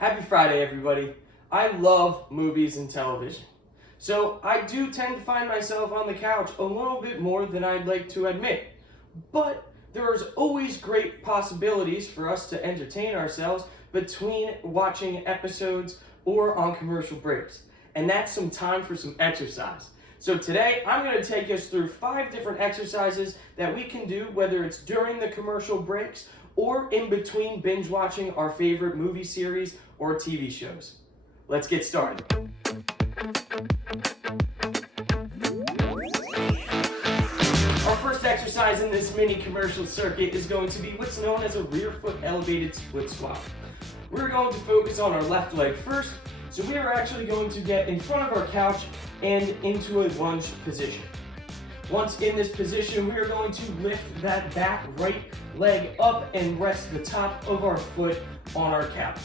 Happy Friday, everybody. I love movies and television. So I do tend to find myself on the couch a little bit more than I'd like to admit. But there is always great possibilities for us to entertain ourselves between watching episodes or on commercial breaks. And that's some time for some exercise. So today I'm going to take us through 5 different exercises that we can do, whether it's during the commercial breaks or in between binge watching our favorite movie series or TV shows. Let's get started. Our first exercise in this mini commercial circuit is going to be what's known as a rear foot elevated split squat. We're going to focus on our left leg first, so we are actually going to get in front of our couch and into a lunge position. Once in this position, we are going to lift that back right leg up and rest the top of our foot on our couch.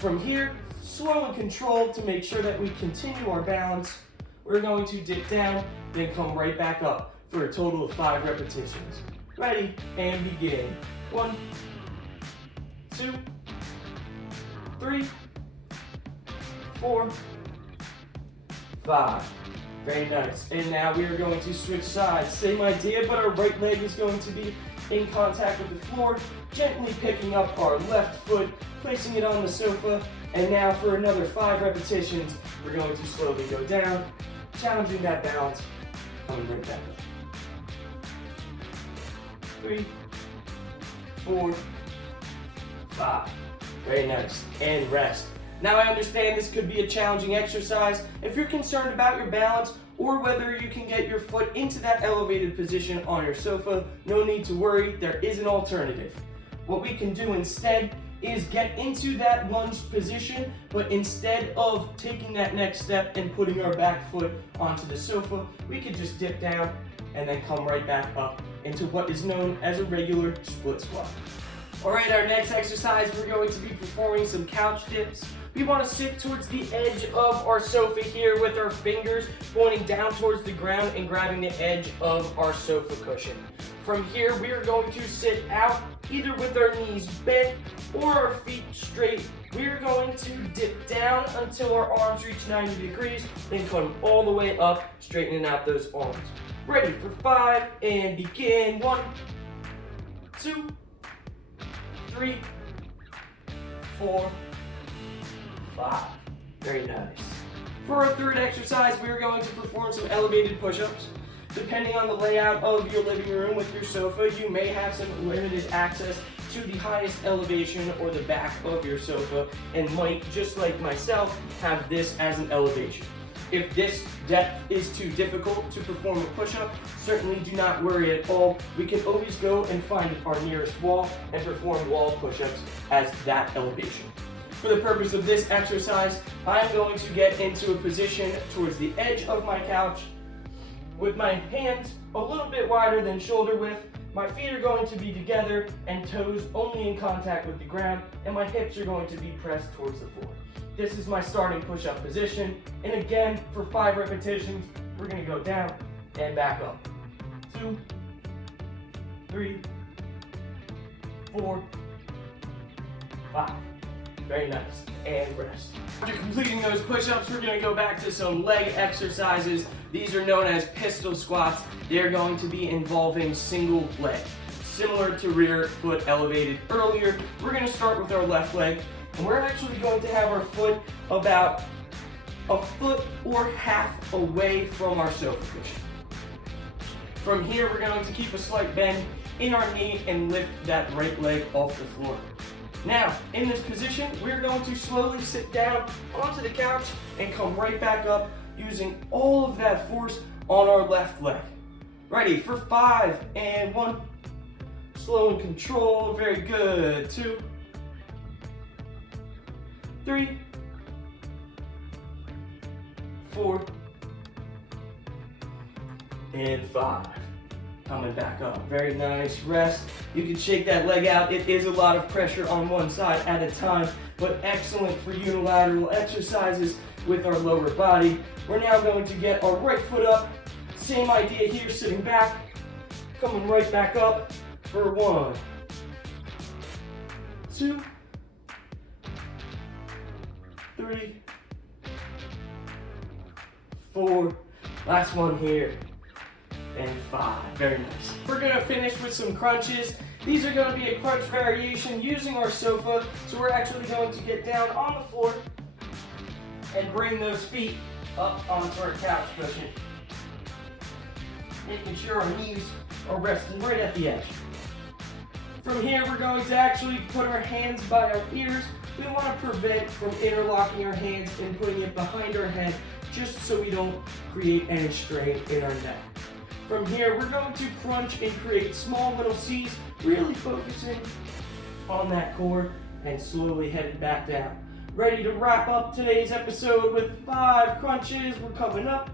From here, slow and controlled to make sure that we continue our balance, we're going to dip down, then come right back up for a total of 5 repetitions. Ready, and begin. 1, 2, 3, 4, 5. Very nice. And now we are going to switch sides. Same idea, but our right leg is going to be in contact with the floor, gently picking up our left foot, placing it on the sofa, and now for another 5 repetitions, we're going to slowly go down, challenging that balance, coming right back up. 3, 4, 5. Very nice. And rest. Now I understand this could be a challenging exercise. If you're concerned about your balance or whether you can get your foot into that elevated position on your sofa, no need to worry, there is an alternative. What we can do instead is get into that lunge position, but instead of taking that next step and putting our back foot onto the sofa, we could just dip down and then come right back up into what is known as a regular split squat. Alright, our next exercise, we're going to be performing some couch dips. We want to sit towards the edge of our sofa here with our fingers pointing down towards the ground and grabbing the edge of our sofa cushion. From here, we are going to sit out either with our knees bent or our feet straight. We are going to dip down until our arms reach 90 degrees, then come all the way up, straightening out those arms. Ready for 5 and begin. 1, 2, 3, 4, 5. Very nice. For our third exercise, we are going to perform some elevated push-ups. Depending on the layout of your living room with your sofa, you may have some limited access to the highest elevation or the back of your sofa and might, just like myself, have this as an elevation. If this depth is too difficult to perform a push-up, certainly do not worry at all. We can always go and find our nearest wall and perform wall push-ups as that elevation. For the purpose of this exercise, I'm going to get into a position towards the edge of my couch with my hands a little bit wider than shoulder width. My feet are going to be together and toes only in contact with the ground, and my hips are going to be pressed towards the floor. This is my starting push-up position, and again, for 5 repetitions, we're going to go down and back up. 2, 3, 4, 5. Very nice. And rest. After completing those push-ups, we're going to go back to some leg exercises. These are known as pistol squats. They're going to be involving single leg. Similar to rear foot elevated earlier, we're going to start with our left leg. And we're actually going to have our foot about a foot or half away from our sofa cushion. From here, we're going to keep a slight bend in our knee and lift that right leg off the floor. Now, in this position, we're going to slowly sit down onto the couch and come right back up using all of that force on our left leg. Ready for 5 and 1. Slow and controlled. Very good. 2, 3, 4, and 5. Coming back up. Very nice. Rest. You can shake that leg out. It is a lot of pressure on one side at a time, but excellent for unilateral exercises with our lower body. We're now going to get our right foot up. Same idea here, sitting back, coming right back up for 1, 2, 3, 4, last one here, and 5. Very nice. We're gonna finish with some crunches. These are gonna be a crunch variation using our sofa. So we're actually going to get down on the floor and bring those feet up onto our couch cushion, making sure our knees are resting right at the edge. From here, we're going to actually put our hands by our ears. We want to prevent from interlocking our hands and putting it behind our head, just so we don't create any strain in our neck. From here, we're going to crunch and create small little C's, really focusing on that core and slowly headed back down. Ready to wrap up today's episode with 5 crunches. We're coming up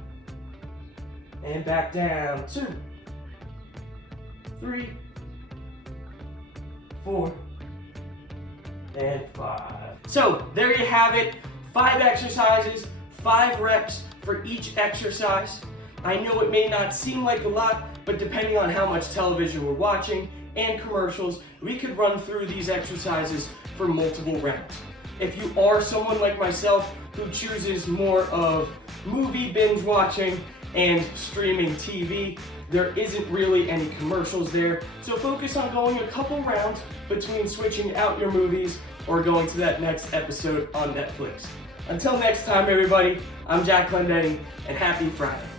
and back down. 2, 3, 4, and 5. So there you have it. 5 exercises, 5 reps for each exercise. I know it may not seem like a lot, but depending on how much television we're watching and commercials, we could run through these exercises for multiple rounds. If you are someone like myself who chooses more of movie binge watching and streaming TV, there isn't really any commercials there, so focus on going a couple rounds between switching out your movies or going to that next episode on Netflix. Until next time, everybody, I'm Jack Clendenny, and happy Friday.